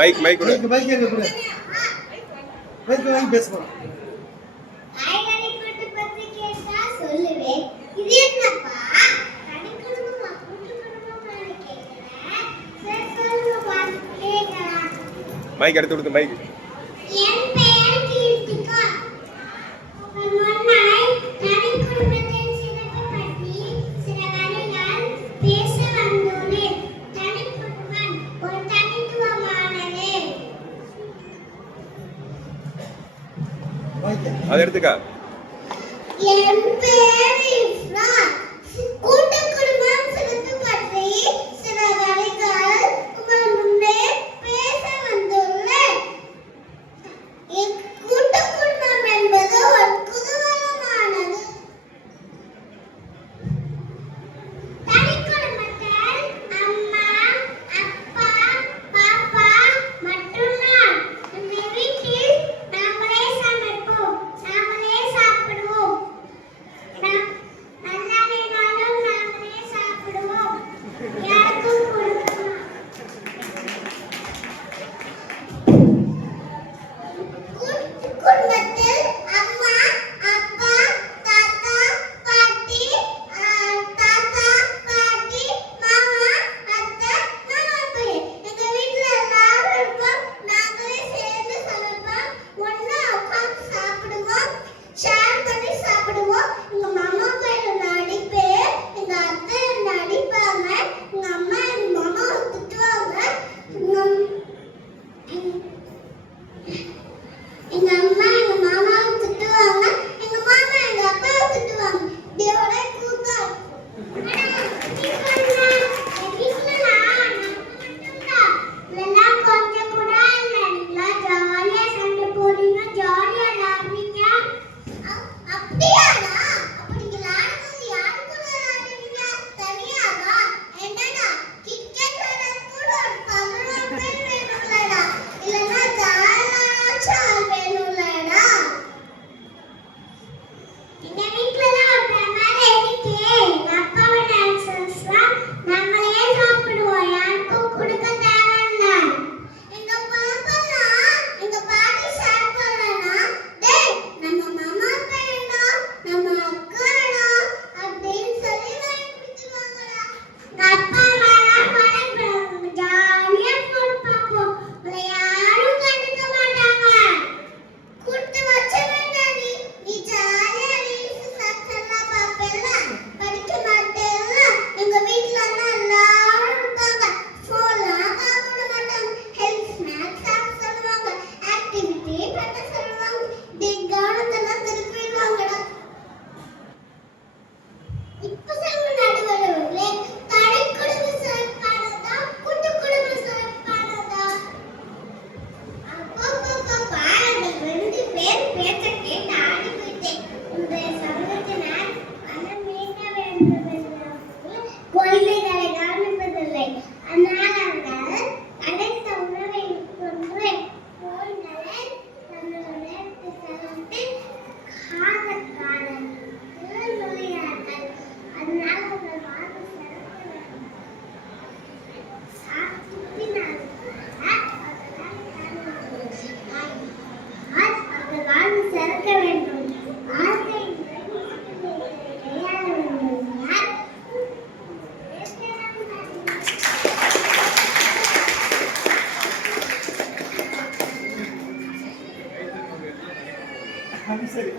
Mic mic mic mic mic வாங்கி பேசுவோம். Mic எடுத்து கொடுத்து மைக் A ver, Teca. சரி